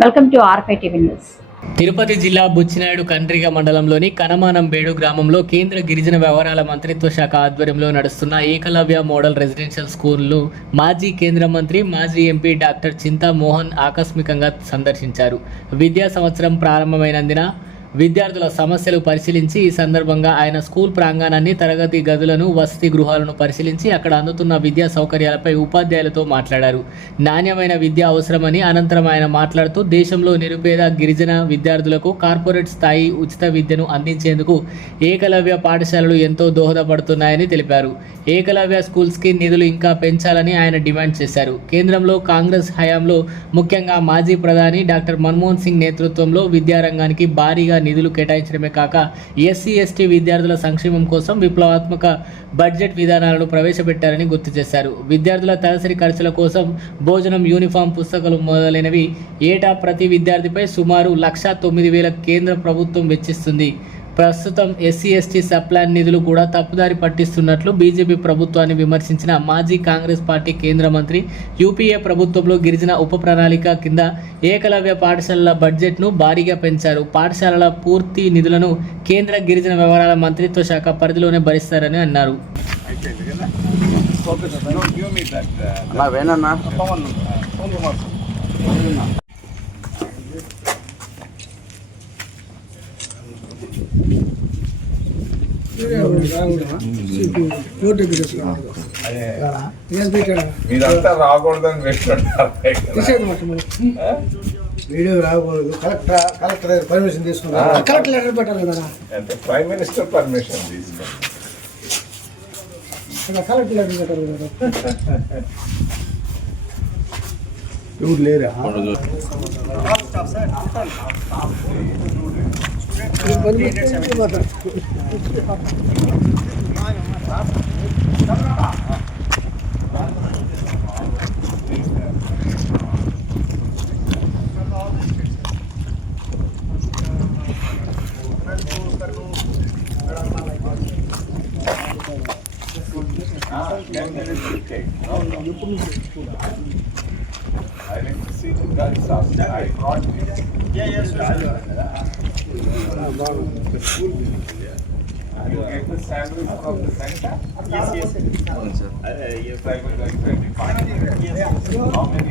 Welcome to R5 TV news. Tirupati జిల్లా బుచ్చినాయుడు కండ్రిగ మండలంలోని కనమానంబేడు గ్రామంలో కేంద్ర గిరిజన వ్యవహారాల మంత్రిత్వ శాఖ ఆధ్వర్యంలో నడుస్తున్న ఏకలవ్య మోడల్ రెసిడెన్షియల్ స్కూల్ను మాజీ కేంద్ర మంత్రి, మాజీ ఎంపీ డాక్టర్ చింతా మోహన్ ఆకస్మికంగా సందర్శించారు. విద్యా సంవత్సరం ప్రారంభమైనందున విద్యార్థుల సమస్యలు పరిశీలించి ఈ సందర్భంగా ఆయన స్కూల్ ప్రాంగణాన్ని, తరగతి గదులను, వసతి గృహాలను పరిశీలించి అక్కడ అందుతున్న విద్యా సౌకర్యాలపై ఉపాధ్యాయులతో మాట్లాడారు. నాణ్యమైన విద్య అవసరమని అనంతరం ఆయన మాట్లాడుతూ దేశంలో నిరుపేద గిరిజన విద్యార్థులకు కార్పొరేట్ స్థాయి ఉచిత విద్యను అందించేందుకు ఏకలవ్య పాఠశాలలు ఎంతో దోహదపడుతున్నాయని తెలిపారు. ఏకలవ్య స్కూల్స్కి నిధులు ఇంకా పెంచాలని ఆయన డిమాండ్ చేశారు. కేంద్రంలో కాంగ్రెస్ హయాంలో ముఖ్యంగా మాజీ ప్రధాని డాక్టర్ మన్మోహన్ సింగ్ నేతృత్వంలో విద్యారంగానికి భారీగా నిధులు కేటాయించడమే కాక ఎస్సీ, ఎస్టీ విద్యార్థుల సంక్షేమం కోసం విప్లవాత్మక బడ్జెట్ విధానాలను ప్రవేశపెట్టారని గుర్తు చేశారు. విద్యార్థుల తలసరి ఖర్చుల కోసం భోజనం, యూనిఫామ్, పుస్తకాలు మొదలైనవి ఏటా ప్రతి విద్యార్థిపై సుమారు 1,09,000 కేంద్ర ప్రభుత్వం వెచ్చిస్తుంది. ప్రస్తుతం ఎస్సీ, ఎస్టీ సప్లాన్ నిధులు కూడా తప్పుదారి పట్టిస్తున్నట్లు బీజేపీ ప్రభుత్వాన్ని విమర్శించిన మాజీ కాంగ్రెస్ పార్టీ కేంద్ర మంత్రి, యూపీఏ ప్రభుత్వంలో గిరిజన ఉప ప్రణాళిక కింద ఏకలవ్య పాఠశాలల బడ్జెట్ను భారీగా పెంచారు. పాఠశాలల పూర్తి నిధులను కేంద్ర గిరిజన వ్యవహారాల మంత్రిత్వ శాఖ పరిధిలోనే భరిస్తారని అన్నారు. మీరంతా రాకూడదని వీడియో రాకూడదు. కలెక్టర్ పర్మిషన్ తీసుకున్నారు. కలెక్టర్ లెటర్ పెట్టాలి కదా. ప్రైమ్ మినిస్టర్ పర్మిషన్ తీసుకోండి. కలెక్టర్ లెటర్ పెట్టాలి కదా. ఎవరు లేరా? I didn't see the guys outside. I brought it. Yes. You get the salary from the center? Yes. Yes, I will like 25. Yes. How many?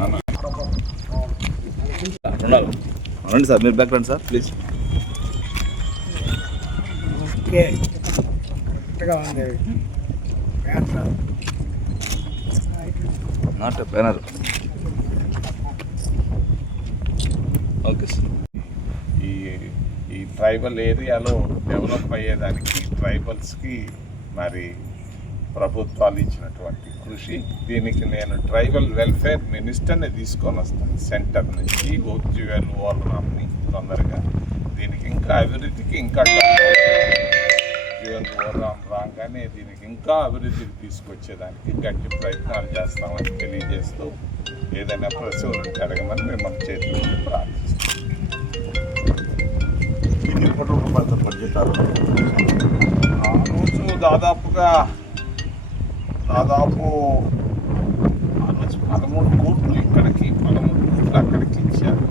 రండి sir, మీరు back రండి sir please. Not banner. Okay sir. ఈ tribal ఏరియాలో develop అయ్యేదానికి ట్రైబల్స్కి మరి ప్రభుత్వాలు ఇచ్చినటువంటి కృషి, దీనికి నేను ట్రైబల్ వెల్ఫేర్ మినిస్టర్ని తీసుకొని వస్తాను సెంటర్ నుంచి. ఓజ్యువల్ ఓర్రామ్ని తొందరగా దీనికి ఇంకా అభివృద్ధికి ఇంకా జ్యువెల్ ఓర్రామ్ రాగానే దీనికి ఇంకా అభివృద్ధికి తీసుకొచ్చేదానికి గట్టి ప్రయత్నాలు చేస్తామని తెలియజేస్తూ ఏదైనా ప్రశ్నలు జరగమని మిమ్మల్ని చేతులు ప్రార్థిస్తాం. ఆ రోజు దాదాపు ఆ రోజు 13 కోట్లు ఇక్కడికి, 13 కోట్లు అక్కడికి ఇచ్చారు.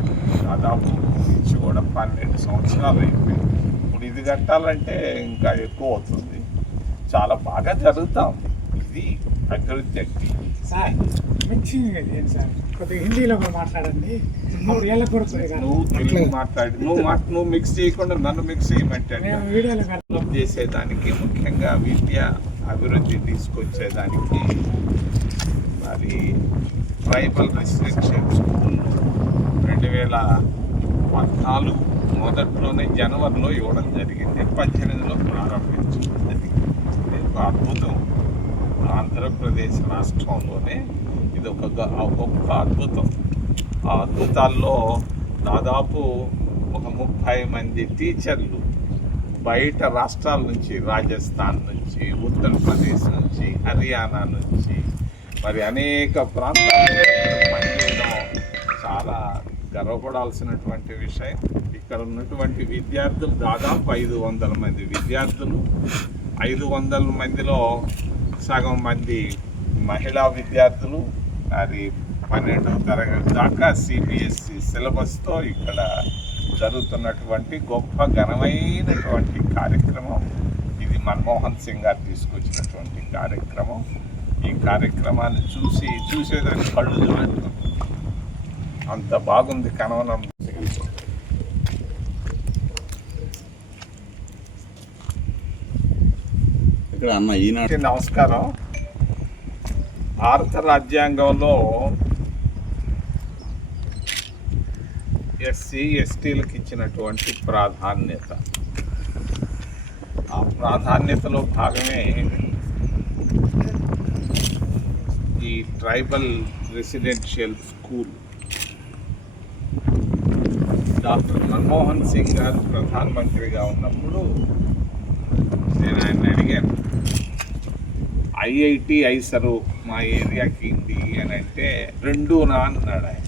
దాదాపు నుంచి కూడా 12 సంవత్సరాలు అయిపోయింది. ఇప్పుడు ఇది కట్టాలంటే ఇంకా ఎక్కువ అవుతుంది. చాలా బాగా జరుగుతాం. ఇది అభివృద్ధి అంటే హిందీలో మాట్లాడండి. నువ్వు తెలుగు మాట్లాడి నువ్వు మిక్స్ చేయకుండా నన్ను మిక్స్ చేయమంటే చేసేదానికి, ముఖ్యంగా విద్య అభివృద్ధి తీసుకొచ్చేదానికి మరి ట్రైబల్ రెసిడెన్షియల్ స్కూల్ 2014 మొదట్లోనే జనవరిలో ఇవ్వడం జరిగింది. 18లో ప్రారంభించింది. ఒక అద్భుతం. ఆంధ్రప్రదేశ్ రాష్ట్రంలోనే ఇది ఒక అద్భుతం. ఆ అద్భుతాల్లో దాదాపు ఒక 30 మంది టీచర్లు బయట రాష్ట్రాల నుంచి, రాజస్థాన్ నుంచి, ఉత్తరప్రదేశ్ నుంచి, హర్యానా నుంచి, మరి అనేక ప్రాంతాల్లో పనిచేయడం చాలా గర్వపడాల్సినటువంటి విషయం. ఇక్కడ ఉన్నటువంటి విద్యార్థులు దాదాపు 500 మంది విద్యార్థులు. 500 మందిలో సగం మంది మహిళా విద్యార్థులు, అది 12వ తరగతి దాకా సిబిఎస్ఈ సిలబస్తో ఇక్కడ జరుగుతున్నటువంటి గొప్ప ఘనమైనటువంటి కార్యక్రమం. ఇది మన్మోహన్ సింగ్ గారు తీసుకొచ్చినటువంటి కార్యక్రమం. ఈ కార్యక్రమాన్ని చూసేదానికి కళ్ళు చూడట్టు అంత బాగుంది కనవనం. ఇక్కడ అన్న ఈనాడు నమస్కారం. భారత రాజ్యాంగంలో ఎస్సీ ఎస్టీలకు ఇచ్చినటువంటి ప్రాధాన్యత, ఆ ప్రాధాన్యతలో భాగమే ఈ tribal residential school. Doctor Manmohan Singh గారు ప్రధానమంత్రిగా ఉన్నప్పుడు నేను ఆయన అడిగాను, ఐఐటి ఐసరు మా ఏరియాకి ఇండి అని అంటే రెండునా అన్నాడు ఆయన.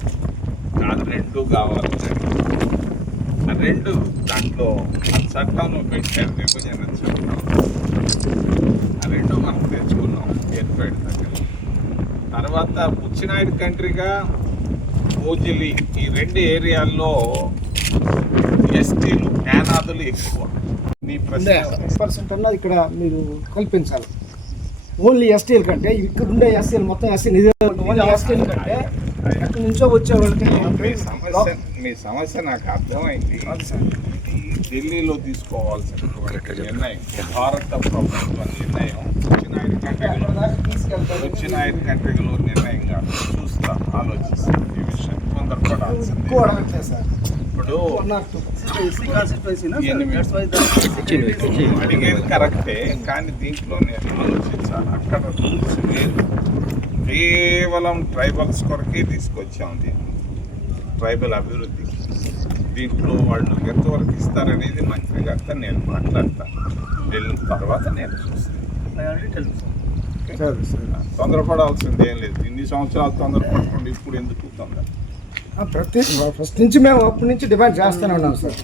కాదు, రెండు కావాలన్నాడు. ఆ రెండు దాంట్లో చట్టంలో పెట్టారు, విభజన చట్టం. ఆ రెండు మనం తెచ్చుకున్నాం ఏర్పేట దగ్గర. తర్వాత బుచ్చినాయుడు కంట్రీగా మోజిలి ఈ రెండు ఏరియాల్లో ఎస్టీలు యానాదులు ఎక్కువ. నీ ప్రశ్న 1% అన్నది ఇక్కడ మీరు కల్పించాలి. ఓన్లీ ఎస్టీల కంటే ఇక్కడ ఉండే ఎస్టీలు మొత్తం ఎస్టీ ఓన్లీ ఎస్టీల కంటే అక్కడి నుంచో వచ్చే వాళ్ళకి మీ సమస్య నాకు అర్థమైంది. ఢిల్లీలో తీసుకోవాల్సినటువంటి నిర్ణయం, భారత ప్రభుత్వ నిర్ణయం బుచ్చినాయుడు కంట్రీలో నిర్ణయం కాదు. చూస్తా, ఆలోచిస్తా ఈ విషయం. తొందరపడాల్సింది. ఇప్పుడు అడిగేది కరెక్టే, కానీ దీంట్లో నేను ఆలోచించాను. అక్కడ రూల్స్ లేదు, కేవలం ట్రైబల్స్ కొరకే తీసుకొచ్చాం దీన్ని, ట్రైబల్ అభివృద్ధికి. దీంట్లో వాళ్ళు ఎంతవరకు ఇస్తారనేది మంత్రి గారితో నేను మాట్లాడతాను. వెళ్ళిన తర్వాత నేను చూస్తాను. తొందరపడాల్సింది ఏం లేదు. ఇన్ని సంవత్సరాలు తొందరపడకుండా ఇప్పుడు ఎందుకు తొందర? ఫస్ట్ నుంచి మేము అప్పటి నుంచి డిమాండ్ చేస్తూనే ఉన్నాం సార్.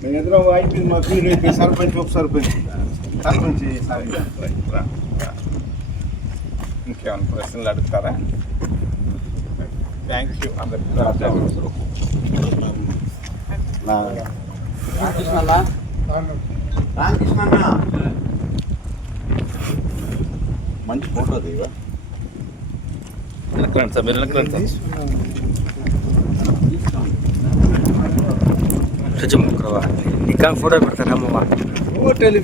మేము ఎదురు అయిపోయింది, మా ఫీల్డ్ అయిపోయింది. సర్పంచ్ ఒక సర్పంచ్ ఇంకేమైనా ప్రశ్నలు అడుగుతారా? థ్యాంక్ యూ అందరికీ. మంచి ఫోటో దిగా వెనక్కి రండి సార్, మీరు వెనక్కి రండి సార్. నికా ఫోటో పెడతారమ్మా. హోటల్